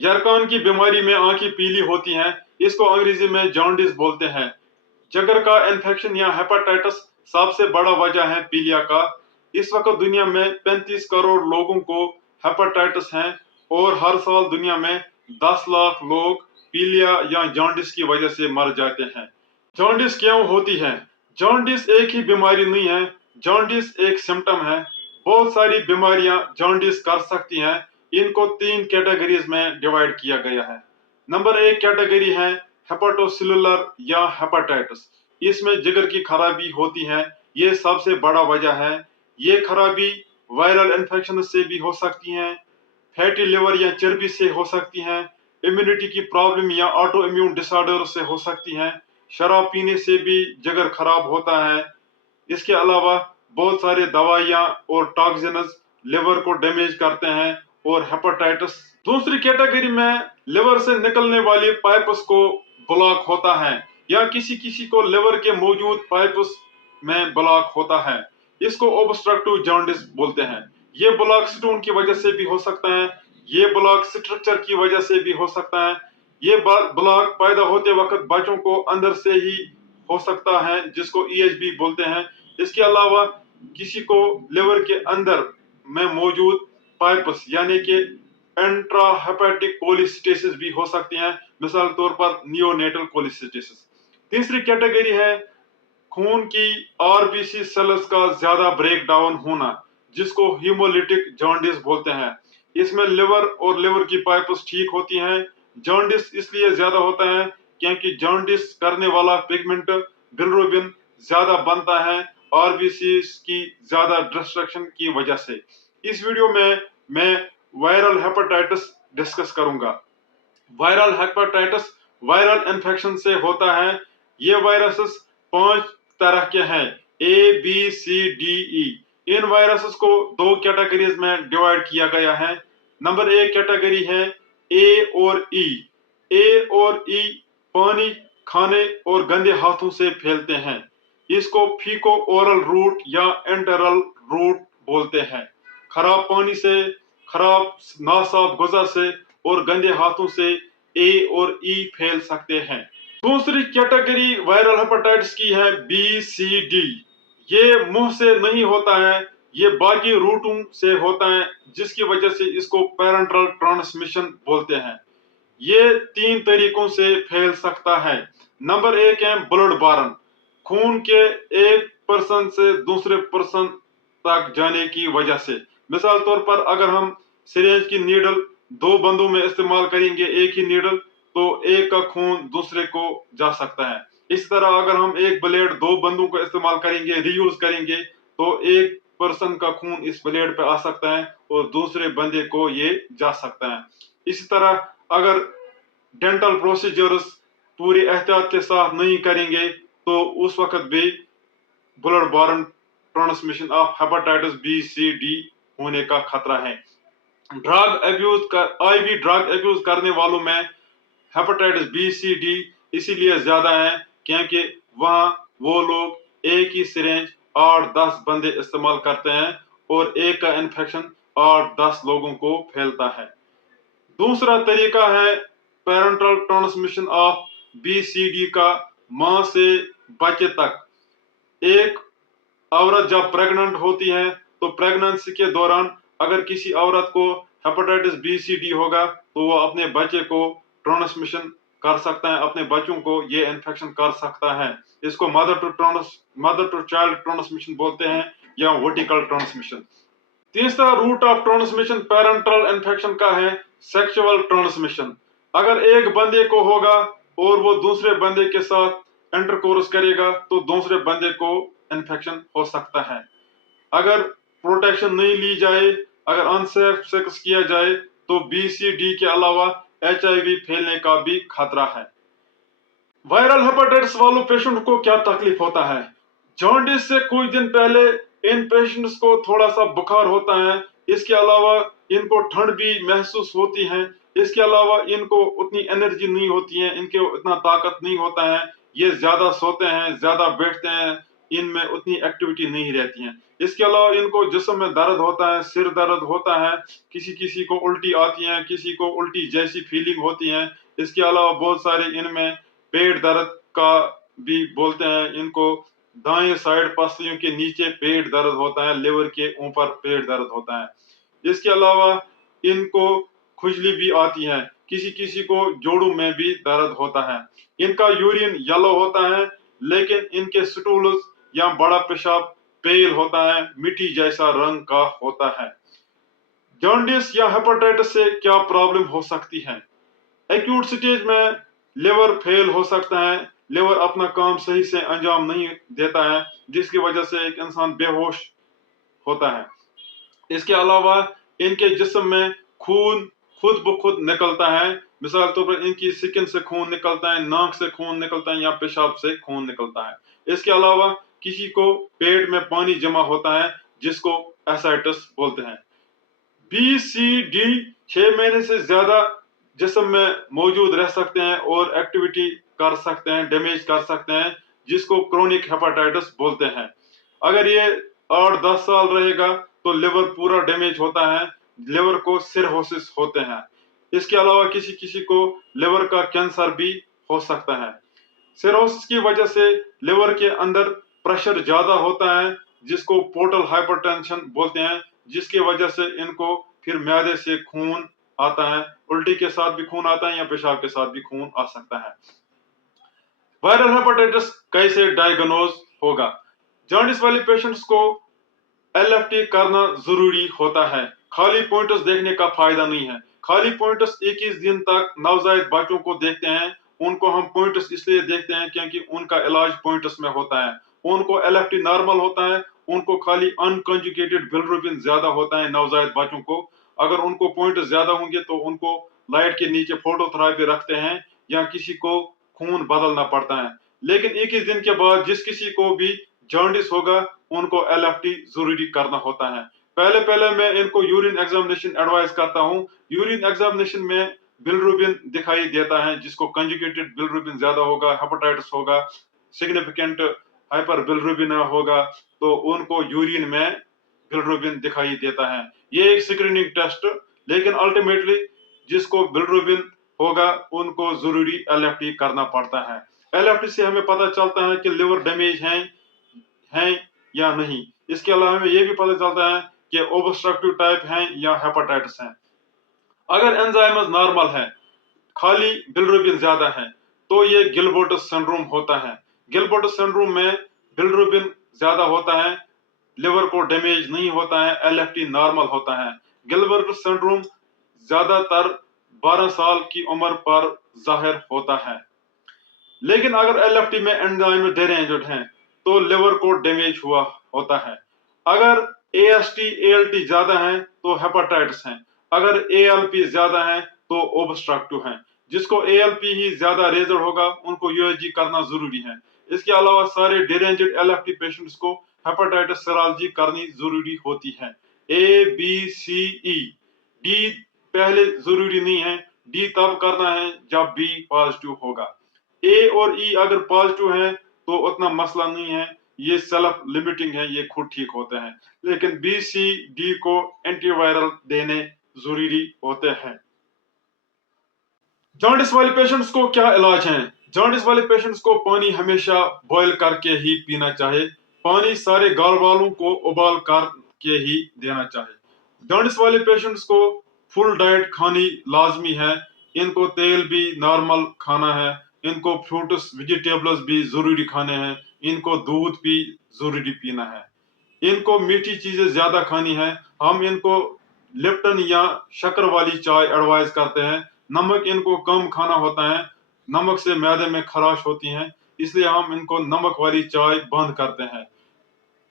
यरकान की बीमारी में आंखें पीली होती हैं। इसको अंग्रेजी में जॉन्डिस बोलते हैं। जिगर का इन्फेक्शन या हेपेटाइटिस सबसे बड़ा वजह है पीलिया का। इस वक्त दुनिया में 35 करोड़ लोगों को हेपेटाइटिस है और हर साल दुनिया में 10 लाख लोग पीलिया या जॉन्डिस की वजह से मर जाते हैं। जॉन्डिस क्यों होती है? जॉन्डिस एक ही बीमारी नहीं है, जॉन्डिस एक सिम्टम है। बहुत सारी बीमारियां जॉन्डिस कर सकती हैं। इनको 3 कैटेगरीज में डिवाइड किया गया है। नंबर 1 कैटेगरी है हेपेटोसेलुलर या हेपेटाइटिस। इसमें जिगर की खराबी होती है, ये सबसे बड़ा वजह है। ये खराबी वायरल इन्फेक्शन से भी हो सकती है, फैटी लिवर या चर्बी से हो सकती हैं, इम्यूनिटी की प्रॉब्लम या ऑटो इम्यून डिसऑर्डर से हो सकती हैं, शराब पीने से भी जिगर खराब होता है। इसके अलावा बहुत सारे दवाइयाँ और टॉक्सिन्स लिवर को डैमेज करते हैं और हेपेटाइटिस। दूसरी कैटेगरी में लिवर से निकलने वाली पाइप्स को ब्लॉक होता है या किसी किसी को लिवर के मौजूद पाइप्स में ब्लॉक होता है। इसको ऑब्स्ट्रक्टिव जॉन्डिस बोलते हैं। ये ब्लॉक स्टोन की वजह से भी हो सकता है, ये ब्लॉक स्ट्रक्चर की वजह से भी हो सकता है। ये ब्लॉक पैदा होते वक्त बच्चों को अंदर से ही हो सकता है, जिसको EHB बोलते हैं। इसके अलावा किसी को लिवर के अंदर में मौजूद पाइप्स यानी कि इंट्राहेपेटिक कोलिस्टेसिस भी हो सकती हैं, मिसाल के तौर पर नियोनेटल कोलिस्टेसिस। तीसरी कैटेगरी है खून की RBC सेल्स का ज्यादा ब्रेक डाउन होना, जिसको हीमोलिटिक जॉन्डिस बोलते हैं। इसमें लिवर और लिवर की पाइप्स ठीक होती हैं। जॉन्डिस इसलिए ज्यादा होता है क्योंकि जॉन्डिस करने वाला पिगमेंट बिलिरुबिन ज्यादा बनता है RBC की ज्यादा डिस्ट्रक्शन की वजह से। इस वीडियो में मैं वायरल हेपेटाइटिस डिस्कस करूंगा। वायरल हेपेटाइटिस वायरल इन्फेक्शन से होता है। ये वायरसेस 5 तरह के हैं, ABCDE। इन वायरसेस को 2 कैटेगरीज में डिवाइड किया गया है। नंबर 1 कैटेगरी है A और E। A और E पानी, खाने और गंदे हाथों से फैलते हैं। इसको फीको ओरल रूट या एंटेरल रूट बोलते हैं। खराब पानी से, खराब नासाफ गुजा से और गंदे हाथों से A और E फैल सकते हैं। दूसरी कैटेगरी वायरल हेपेटाइटिस की है BCD। ये मुंह से नहीं होता है, ये बाकी रूटों से होता है, जिसकी वजह से इसको पैरेंटल ट्रांसमिशन बोलते हैं। ये 3 तरीकों से फैल सकता है। नंबर 1 है ब्लड बॉर्न, खून के एक पर्सन से दूसरे पर्सन तक जाने की वजह से। मिसाल तौर पर अगर हम सिरिंज की नीडल 2 बंदों में इस्तेमाल करेंगे, एक ही नीडल, तो एक का खून दूसरे को जा सकता है। इस तरह अगर हम एक ब्लेड 2 बंदों को इस्तेमाल करेंगे, रीयूज करेंगे, तो एक पर्सन का खून इस ब्लेड पे आ सकता है और दूसरे बंदे को ये जा सकता है। इसी तरह अगर डेंटल प्रोसीजर्स पूरी एहतियात के साथ नहीं करेंगे तो उस वक्त भी blood born transmission of hepatitis BCD होने का खतरा है। Drug abuse IV drug abuse करने वालों में हेपेटाइटिस BCD इसीलिए ज्यादा है क्योंकि वहां वो लोग एक ही सिरिंज 8-10 बंदे इस्तेमाल करते हैं और एक का इन्फेक्शन 8-10 लोगों को फैलता है। दूसरा तरीका है पैरेंटल ट्रांसमिशन ऑफ BCD का मां से बच्चे तक। एक औरत जब प्रेग्नेंट होती है तो प्रेगनेंसी के दौरान अगर किसी औरत को हेपेटाइटिस BCD होगा तो वो अपने बच्चे को ट्रांसमिशन कर सकता है, अपने बच्चों को ये इन्फेक्शन कर सकता है। इसको मदर टू चाइल्ड ट्रांसमिशन बोलते हैं या वर्टिकल ट्रांसमिशन। तीसरा route of transmission parental infection का है सेक्सुअल ट्रांसमिशन। अगर एक बंदे को होगा और वो दूसरे बंदे के साथ इंटरकोर्स करेगा तो दूसरे बंदे को इन्फेक्शन हो सकता है। अगर प्रोटेक्शन नहीं ली जाए, अगर अनसेफ सेक्स किया जाए तो BCD के अलावा HIV फैलने का भी खतरा है। वायरल हेपेटाइटिस वालों पेशेंट को क्या तकलीफ होता है? जॉन्डिस से कुछ दिन पहले इन पेशेंट्स को थोड़ा सा बुखार होता है। इसके अलावा इनको ठंड भी महसूस होती है। इसके अलावा इनको उतनी एनर्जी नहीं होती है, इनके इतना ताकत नहीं होता है। ये ज्यादा सोते हैं, ज्यादा बैठते हैं, ان میں اتنی ایکٹیویٹی نہیں رہتی ہیں. اس کے علاوہ ان کو جسم میں درد ہوتا ہے, سر درد ہوتا ہے, کسی کو الٹی آتی ہیں, کسی کو الٹی جیسی فیلنگ ہوتی ہیں. اس کے علاوہ بہت سارے ان میں پیٹ درد کا بھی بولتے ہیں, ان کو دائیں سائڈ پسلیوں کے نیچے پیٹ درد ہوتا ہے, لیور کے اوپر پیٹ درد ہوتا ہے. اس کے علاوہ ان کو کھجلی بھی آتی ہے, کسی کو جوڑوں میں بھی درد ہوتا ہے. ان کا یورین یلو ہوتا ہے, لیکن ان کے سٹولز یا بڑا پیشاب پیل ہوتا ہے, مٹی جیسا رنگ کا ہوتا ہے. جانڈس یا ہیپاٹائٹس سے کیا پرابلم ہو سکتی ہے؟ ایکیوٹ سٹیج میں لیور فیل ہو سکتا ہے, لیور اپنا کام صحیح سے انجام نہیں دیتا ہے, جس کی وجہ سے ایک انسان بے ہوش ہوتا ہے. اس کے علاوہ ان کے جسم میں خون خود بخود نکلتا ہے, مثال طور پر ان کی سکن سے خون نکلتا ہے, ناک سے خون نکلتا ہے یا پیشاب سے خون نکلتا ہے. اس کے علاوہ کسی کو پیٹ میں پانی جمع ہوتا ہے, جس کو ایسائٹس بولتے ہیں. BCD 6 مہینے سے زیادہ جسم میں موجود رہ سکتے ہیں اور ایکٹیویٹی کر سکتے ہیں, ڈیمیج کر سکتے ہیں, جس کو کرونک ہیپاٹائٹس بولتے ہیں. اگر یہ 8-10 سال رہے گا تو لیور پورا ڈیمیج ہوتا ہے, لیور کو سرہوسس ہوتے ہیں. اس کے علاوہ کسی کو لیور کا کینسر بھی ہو سکتا ہے. سرہوسس کی وجہ سے لیور کے اندر پریشر زیادہ ہوتا ہے, جس کو پورٹل ہائپر ٹینشن بولتے ہیں, جس کی وجہ سے ان کو پھر معدے سے خون آتا ہے, الٹی کے ساتھ بھی خون آتا ہے یا پیشاب کے ساتھ بھی خون آ سکتا ہے. وائرل ہیپاٹائٹس کیسے ڈائیگنوز ہوگا؟ جانڈس والے پیشنٹس کو LFT کرنا ضروری ہوتا ہے. خالی پوائنٹس دیکھنے کا فائدہ نہیں ہے. خالی پوائنٹس 21 دن تک نوزائیدہ بچوں کو دیکھتے ہیں. ان کو ہم پوائنٹس اس لیے دیکھتے ہیں کیونکہ ان کا علاج پوائنٹس میں ہوتا ہے. ان کو LFT نارمل ہوتا ہے, ان کو خالی انکنجوگیٹڈ بلروبن زیادہ ہوتا ہے نوزائیدہ بچوں کو. اگر ان کو پوائنٹس زیادہ ہوں گے تو ان کو لائٹ کے نیچے فوٹو تھراپی رکھتے ہیں یا کسی کو خون بدلنا پڑتا ہے. لیکن 21 دن کے بعد جس کسی کو بھی جانڈس ہوگا ان کو LFT ضروری کرنا ہوتا ہے. پہلے میں ان کو یورین ایگزامینیشن ایڈوائز کرتا ہوں. یورین ایگزامینیشن میں بلروبن دکھائی دیتا ہے, جس کو کنجوگیٹڈ بلروبن زیادہ ہوگا, ہیپاٹائٹس ہوگا, سگنیفیکنٹ ہائپر بلروبن ہوگا, تو ان کو یورین میں بلروبن دکھائی دیتا ہے. یہ ایک اسکریننگ ٹیسٹ, لیکن الٹیمیٹلی جس کو بلروبن ہوگا ان کو ضروری LFT کرنا پڑتا ہے. LFT سے ہمیں پتہ چلتا ہے کہ لیور ڈیمیج ہیں یا نہیں. اس کے علاوہ ہمیں یہ بھی پتہ چلتا ہے کہ اوبسٹرکٹیو ٹائپ ہیں یا ہیپاٹائٹس ہیں. اگر انزائمز نارمل ہے, خالی بلروبن زیادہ ہے, تو یہ گلبرٹس سنڈروم ہوتا ہے. گلبرٹس سنڈروم میں بلروبن زیادہ ہوتا ہے, لیور کو ڈیمیج نہیں ہوتا ہے, LFT نارمل ہوتا ہے. گلبرٹس سنڈروم زیادہ تر 12 سال کی عمر پر ظاہر ہوتا ہے. لیکن اگر LFT میں انزائم ڈیرینجڈ ہیں تو لیور کو ڈیمیج ہوا ہوتا ہے. اگر AST ALT زیادہ ہیں تو ہیپاٹائٹس ہیں. اگر ALP زیادہ ہیں تو اوبسٹرکٹیو ہیں. جس کو ALP ہی زیادہ ریزڈ ہوگا ان کو USG کرنا ضروری ہے. اس کے علاوہ سارے ڈیرینجڈ LFT پیشنٹس کو ہیپاٹائٹس سیرالوجی کرنی ضروری ہوتی ہے. ABCE D پہلے ضروری نہیں ہے, D تب کرنا ہے جب B پازیٹیو ہوگا. A اور E اگر پازیٹیو ہیں تو اتنا مسئلہ نہیں ہے, یہ سیلف لمیٹنگ ہے, یہ خود ٹھیک ہوتے ہیں. لیکن BCD کو اینٹی وائرل دینے ضروری ہوتے ہیں. جانڈس والے پیشنٹس کو کیا علاج ہیں؟ جانڈس والے پیشنٹس کو پانی ہمیشہ بوائل کر کے ہی پینا چاہے. پانی سارے گال والوں کو ابال کر کے ہی دینا چاہے. جانڈس والے پیشنٹس کو فل ڈائٹ کھانی لازمی ہے. ان کو تیل بھی نارمل کھانا ہے, ان کو فروٹس ویجیٹیبلز بھی ضروری کھانے ہیں, ان کو دودھ بھی ضروری پینا ہے, ان کو میٹھی چیزیں زیادہ کھانی ہے. ہم ان کو لپٹن یا شکر والی چائے ایڈوائز کرتے ہیں. نمک ان کو کم کھانا ہوتا ہے, نمک سے معدے میں خراش ہوتی ہیں, اس لیے ہم ان کو نمک والی چائے بند کرتے ہیں.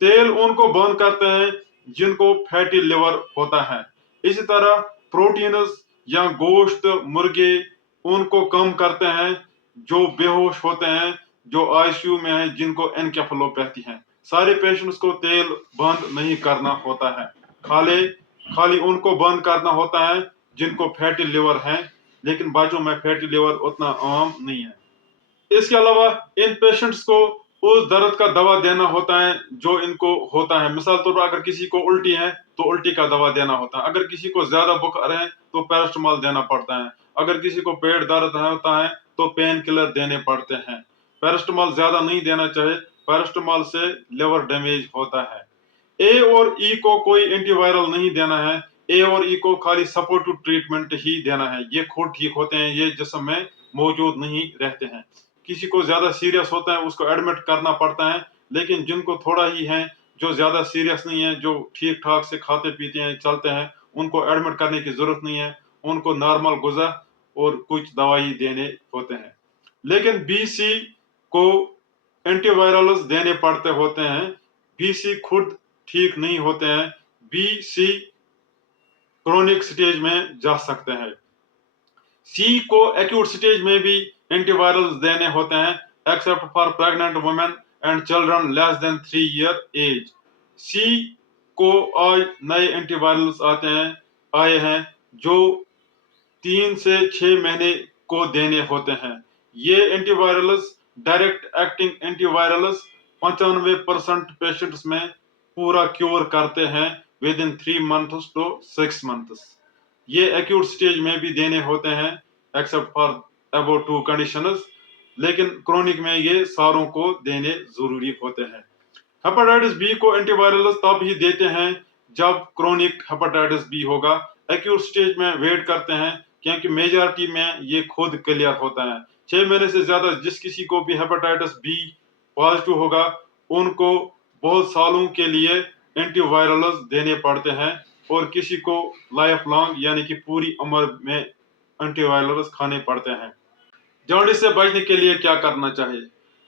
تیل ان کو بند کرتے ہیں جن کو فیٹی لیور ہوتا ہے. اسی طرح پروٹینز یا گوشت مرغے ان کو کم کرتے ہیں جو بے ہوش ہوتے ہیں, جو ICU میں ہیں, جن کو انکیفالوپیتھی ہیں. سارے پیشنٹس کو تیل بند نہیں کرنا ہوتا ہے, خالی ان کو بند کرنا ہوتا ہے جن کو فیٹی لیور ہیں, لیکن بچوں میں فیٹی لیور اتنا عام نہیں ہے. اس کے علاوہ ان پیشنٹس کو उस दर्द का दवा देना होता है जो इनको होता है। मिसाल तौर पर अगर किसी को उल्टी है तो उल्टी का दवा देना होता है, अगर किसी को ज्यादा बुखार है तो पैरास्टामोल देना पड़ता है, अगर किसी को पेट दर्द होता है तो पेन किलर देने पड़ते हैं। पैरास्टामोल ज्यादा नहीं देना चाहिए, पैरास्टामोल से लिवर डैमेज होता है। ए और ई को कोई एंटीवायरल नहीं देना है, ए और ई को खाली सपोर्टिव ट्रीटमेंट ही देना है। ये खुद ठीक होते हैं, ये जिस्म में मौजूद नहीं रहते हैं। किसी को ज्यादा सीरियस होता है उसको एडमिट करना पड़ता है, लेकिन जिनको थोड़ा ही है, जो ज्यादा सीरियस नहीं है, जो ठीक ठाक से खाते पीते हैं चलते हैं, उनको एडमिट करने की जरूरत नहीं है। उनको नॉर्मल गुज़ा और कुछ दवाई देने होते हैं। लेकिन बी सी को एंटीवायरल्स देने पड़ते होते हैं। बी सी खुद ठीक नहीं होते हैं, बी सी क्रोनिक स्टेज में जा सकते हैं। सी को एक्यूट स्टेज में भी एंटीवायरल्स देने होते हैं, except for pregnant women and children less than 3 year age. सी को आज नए एंटीवायरल्स आए हैं जो 3 से 6 महीने को देने होते हैं। ये antivirals direct acting antivirals 95% patients में पूरा क्योर करते हैं within 3 months to 6 months. ये एक्यूट स्टेज में भी देने होते हैं एक्सेप्ट फॉर अबाउट 2 कंडीशंस, लेकिन क्रोनिक में ये सारों को देने जरूरी होते हैं। हेपेटाइटिस बी को एंटीवायरल्स तब ही देते हैं जब क्रोनिक हेपेटाइटिस बी होगा। एक्यूट स्टेज में वेट करते हैं क्योंकि मेजॉरिटी में ये खुद क्लियर होता है। 6 महीने से ज्यादा जिस किसी को भी हेपेटाइटिस बी पॉजिटिव होगा उनको बहुत सालों के लिए एंटीवायरल्स देने पड़ते हैं, और किसी को लाइफ लॉन्ग यानी कि पूरी उम्र में एंटीवायरल्स खाने पड़ते हैं। जॉन्डिस से बचने के लिए क्या करना चाहिए?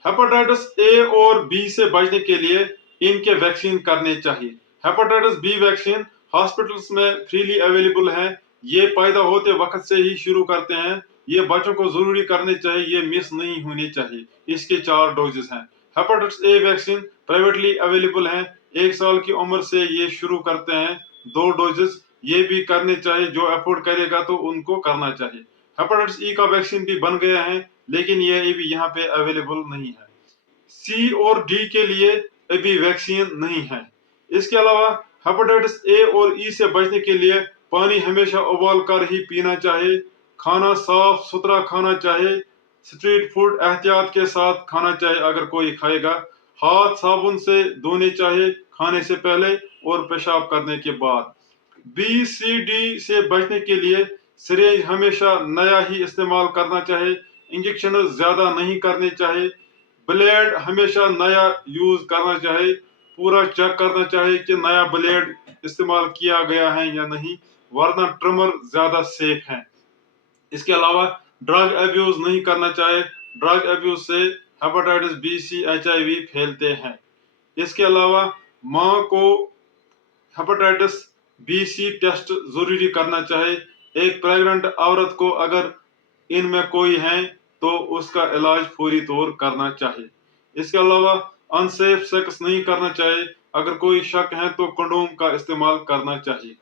हेपेटाइटिस ए और बी से बचने के लिए इनके वैक्सीन करने चाहिए। हेपेटाइटिस बी वैक्सीन हॉस्पिटल्स में फ्रीली अवेलेबल है। ये पैदा होते वक्त से ही शुरू करते हैं। ये बच्चों को जरूरी करने चाहिए, ये मिस नहीं होनी चाहिए। इसके 4 डोजेस हैं। Hepatitis A vaccine privately available है। 1 साल की उम्र से ये शुरू करते हैं। 2 डोजेस ये भी करने चाहिए, जो अफोर्ड करेगा तो उनको करना चाहिए। हेपेटाइटिस ई का वैक्सीन भी बन गया है, लेकिन ये भी यहाँ पे अवेलेबल नहीं है। सी और डी के लिए अभी वैक्सीन नहीं है। इसके अलावा हेपेटाइटिस ए और ई से बचने के लिए पानी हमेशा उबाल कर ही पीना चाहिए, खाना साफ सुथरा खाना चाहिए, स्ट्रीट फूड एहतियात के साथ खाना चाहिए अगर कोई खाएगा, हाथ साबुन से धोने चाहिए खाने से पहले और पेशाब करने के बाद। बी सी डी से बचने के लिए सिरिंज हमेशा नया ही इस्तेमाल करना चाहिए, इंजेक्शन ज्यादा नहीं करने चाहिए, ब्लेड हमेशा नया यूज करना चाहिए, पूरा चेक करना चाहिए कि नया ब्लेड इस्तेमाल किया गया है या नहीं, वरना ट्रिमर ज्यादा सेफ है। इसके अलावा ड्रग अब्यूज नहीं करना चाहिए, ड्रग अब्यूज से हेपेटाइटिस बी सी HIV फैलते हैं। इसके अलावा माँ को हेपेटाइटिस बी सी टेस्ट जरूरी करना चाहिए। एक प्रेग्नेंट औरत को अगर इनमें कोई है तो उसका इलाज पूरी तौर करना चाहिए। इसके अलावा अनसेफ सेक्स नहीं करना चाहिए, अगर कोई शक है तो कंडोम का इस्तेमाल करना चाहिए।